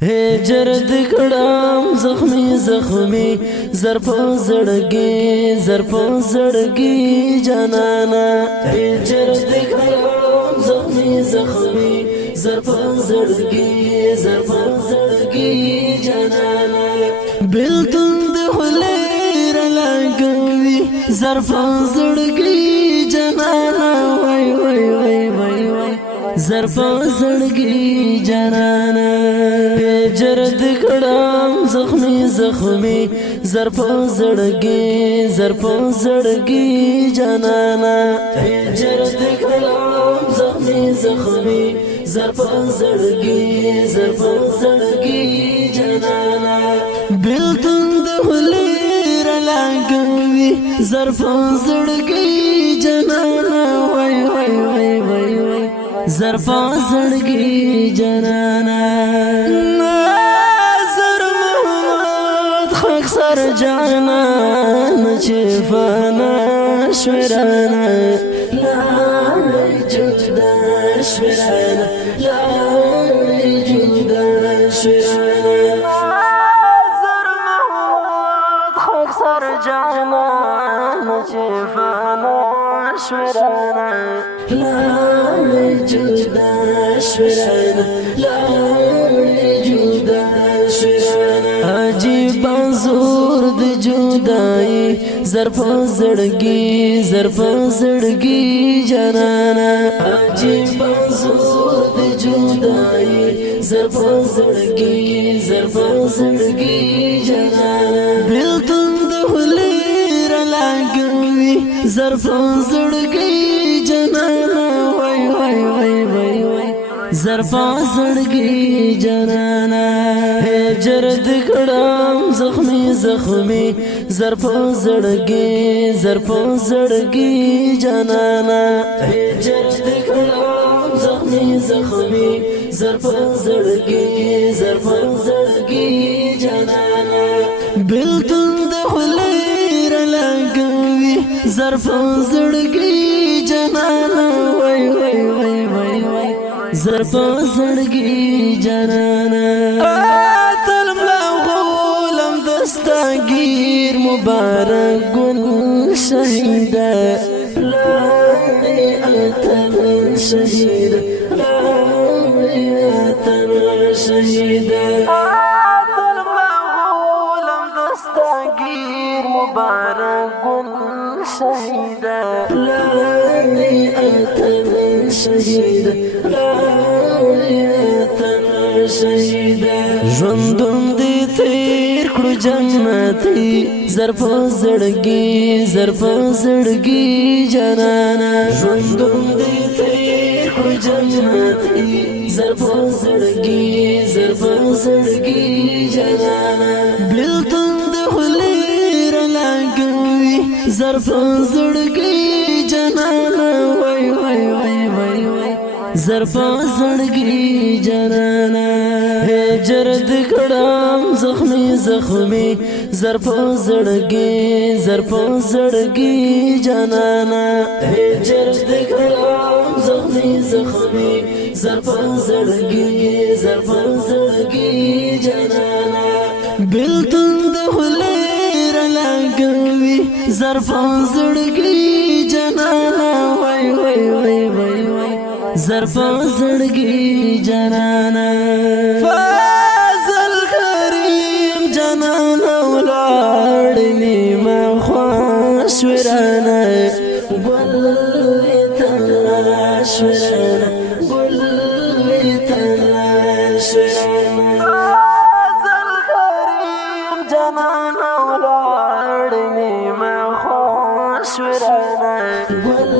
هجر دکړم زخمی زخمی زر په زړګي جانانا هجر دکړم زخمی زخمی زر په زړګي جانانا بلتون د خلیر لګوي زر په زړګي جانانا وای وای وای وای وای زر په زړګي جانانا هجر دکړم زخمی زخمی زر په زړګي جانانا هجر دکړم زخمی زخمی زر په زړګي جانانا بلتون د خلیر لګوي زر په زړګي جانانا وای وای وای وای وای زر په زړګي جانانا ناظر محمد خاک سر جانان چې فنا شورانا لاړې جدا شورانا لاړې جدا شورانا ناظر محمد خاک سر جانان چې فنا شورانا لاړې جدا شورانا لاړې جدا شورانا عجیب زور د جدائی زر په زړګي جانانا عجیب زور د جدائی زر په زړګي جانانا بلتون د خلیر لګوي زر په زړګي جانانا وای وای وای وای وای زر په زړګي جانانا هجر دکړم زخمی زخمی زر په زړګي جانانا هجر دکړم زخمی زخمی زر په زړګي جانانا بلتون د خلیر لګوي زر په زړګي جانانا وای وای وای وای وای زر په زړګي جانانا تلم لا غولم دستگیر مبارک گل شهیده لاړې اتن شهیده لاړې اتن شهیده تلم لا غولم دستگیر مبارک گل شهیده لاړې اتن شهیده ژوندون دې تیر کړو جنتي زر په زړګي جانانا ژوندون دې تیر کړو جنتي زر په زړګي جانانا بلتون د خلیر لګوي زر په زړګي جانانا وای وای وای وای وای زر په زړګي جانانا هجر دکړم زخمی زخمی زر په زړګي جانانا هجر دکړم زخمی زخمی زر په زړګي جانانا بلتون د خلیر لګوي زر په زړګي جانانا وای وای وای وای وای زر په زړګي جانانا فضل کریم جانانا ولاړ نیمه خوش ورانه ګل تلاش ورانه ګل تلاش ورانه فضل کریم جانانا ولاړ نیمه خوش ورانه ګل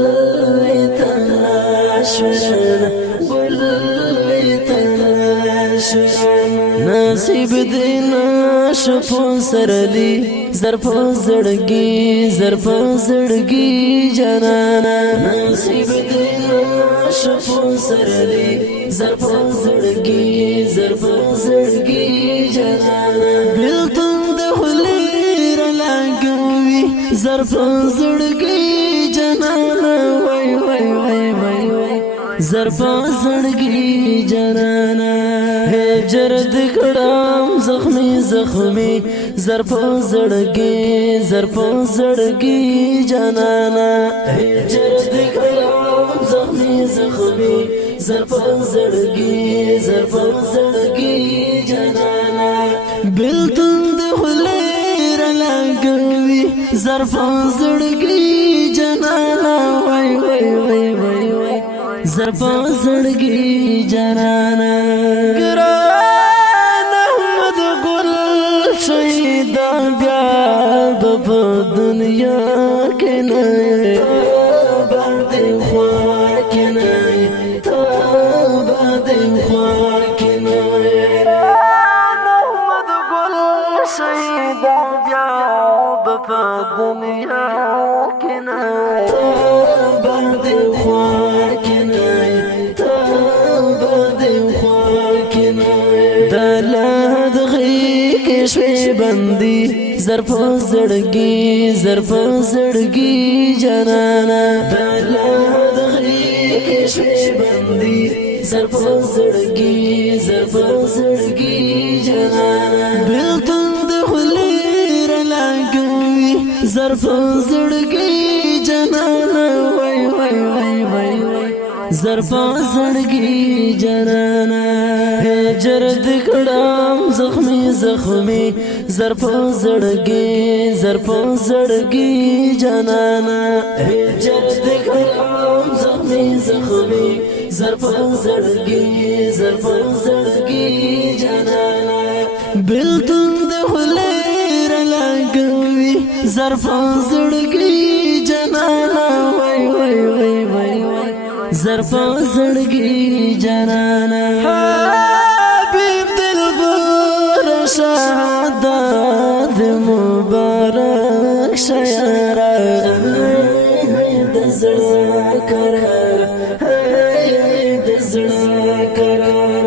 نصیب دینا شپو سرلی زر په زړګي جانانا نصیب دینا شپو سرلی زر په زړګي جانانا بلتون د خلیر لګوي زر په زړګي جانانا وای وای وای وای وای زر په زړګي جانانا جرد کړم زخمی زخمی زر په زړګي جانانا جرد کړم زخمی زخمی زر په زړګي جانانا بلتون د خلیر لګوي زر په زړګي جانانا وای وای وای وای وای زر په زړګي جانانا ګران احمد ګل شهید بیا په دنیا کې نه باندې خوا کې نه باندې خوا کې نه احمد ګل شهید بیا په دنیا کې نه باندې خوا کې نه باندې خوا کې نه دلاد غي کې شوي بندي زر په زړګي جانانا دلاد غي کې شوي بندي زر په زړګي جانانا بلتون د خلیر لګوي زر په زړګي جانانا وای وای وای وای زر په زړګي جانانا جرد کړم زخمی زر په زړګي جانانا جرد کړم زخمی زر په زړګي جانانا بلتون د خلیر لګوي زر په زړګي جانانا وای وای وای وای زر په زړګي جانانا حبیب دلبر شهادت مبارک شیرا د زړه قرار د زړه قرار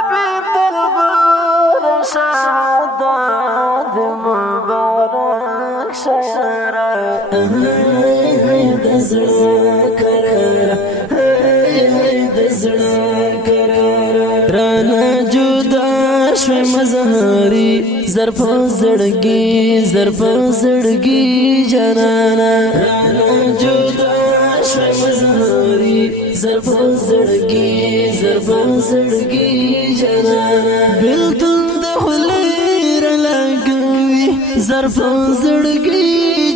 حبیب دلبر شهادت مبارک شیرا د زړه قرار د زړه قرار رانا جدا شوي مزهري زر په زړګي جانانا رانا جدا شوي مزهري زر په زړګي جانانا بلتون د خلیر لګوي زر په زړګي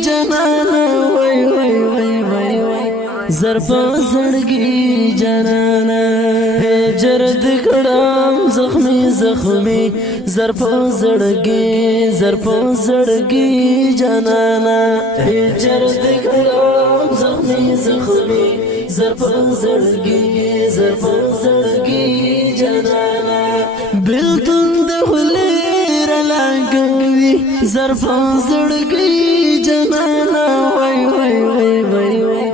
جانانا وای وای وای وای زر په زړګي جانانا جرد کړم زخمی زر په زړګي جانانا جرد کړم زخمی زر په زړګي جانانا بلتون د خلیر لګوي زر په زړګي جانانا وای وای وای وای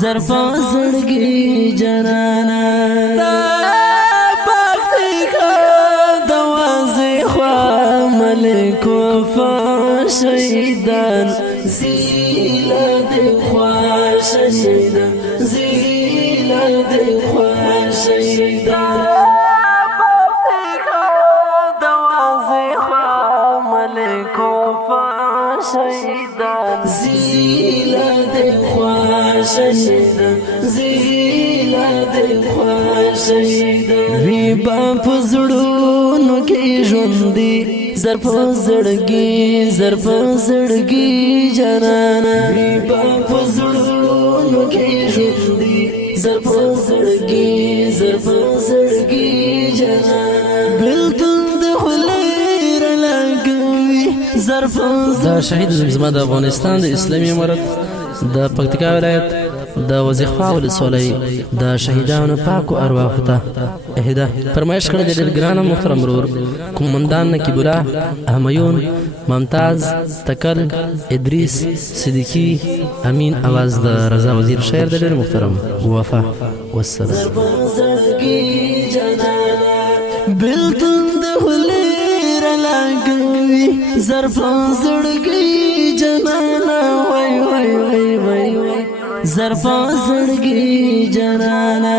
زر په زړګي جانانا پاکتی کا دوازی خوا ملک وفا شهیدان زیلا دی خوا شهیدان زیلا دی خوا شهیدان پاکتی کا دوازی خوا ملک وفا شهیدان زیلا دی خوا شهیدان زیلا دی خوا شهیدان وی با پزړونو کې ژوندې زر په زړګي جانانا وی با پزړونو کې ژوندې زر په زړګي جانانا بلتون د خلیر لګوي زر په دا شهید زما د افغانستان د اسلامي امارت د پکتیکا ولایت د وزیخوا ولسوالۍ د شهیدانو پاکو ارواحو ته اهدا فرمایش کړی د ډېر ګران محترم ورور قومندان نقیب الله همایون ممتاز تکل ادریس صدیقی امین اواز د رضا وزیر شاعر د ډېر محترم وفا والسلام بلتون د خلیر لګوي زر په زړګي جانانا وای وای وای وای زر په زړګي جانانا